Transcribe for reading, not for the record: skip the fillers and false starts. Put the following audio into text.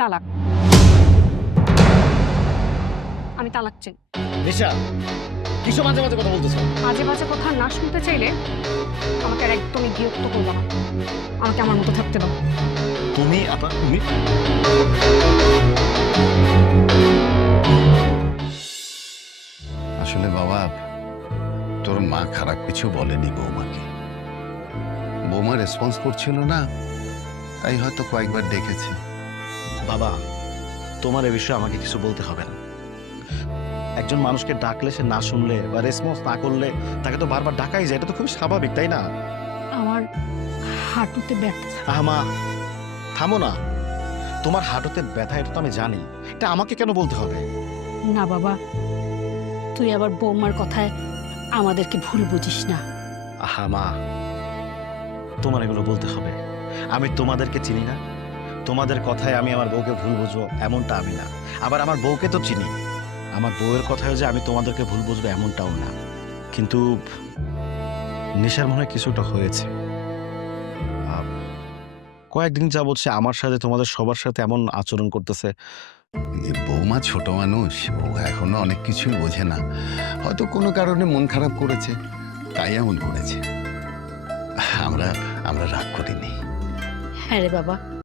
তালাক। আমি তালাক চাই। নিশা কিসব মাঝে মাঝে কথা বলতেছো? মাঝে মাঝে কথা না শুনতে চাইলে আমাকে আর একদমই বিরক্ত করবো না। আমাকে আমার মতো থাকতে দাও। তুমি আসলে বাবা, তোর মা খারাপ কিছু বলেনি বৌমাকে। বৌমা রেসপন্স করছিল না, তাই হয়তো কয়েকবার ডেকেছে। বাবা, তোমার এ বিষয়ে আমাকে কিছু বলতে হবে না। একজন মানুষকে ডাকলে সে না শুনলে বা রেসপন্স না করলে তাকে তো বারবার ডাকাই যায়, এটা তো খুবই স্বাভাবিক, তাই না? আমার হাঁটুতে ব্যথা। মা থামো না। তোমার হাঁটুতে ব্যথা এটা তো আমি জানি, এটা আমাকে কেন বলতে হবে? না বাবা, তুই আবার বৌমার কথায় আমাদেরকে ভুল বুঝিস না। মা, তোমার এগুলো বলতে হবে? আমি তোমাদেরকে চিনি না? তোমাদের কথায় আমি আমার বউকে ভুল বুঝবো এমনটা আমি না। আবার আমার বউকে তো চিনি, আমার বউয়ের কথায় যে আমি তোমাদেরকে ভুল বুঝবো এমনটাও না। কিন্তু নেশার মনে হয় কিছুটা হয়েছে। কয়েকদিন যাবৎ সে আমার সাথে তোমাদের সবার সাথে এমন আচরণ করতেছে। বৌমা ছোট মানুষ, ও এখনো অনেক কিছুই বোঝে না। হয়তো কোনো কারণে মন খারাপ করেছে, তাই এমন করেছে। আমরা আমরা রাগ করিনি। হ্যাঁ রে বাবা,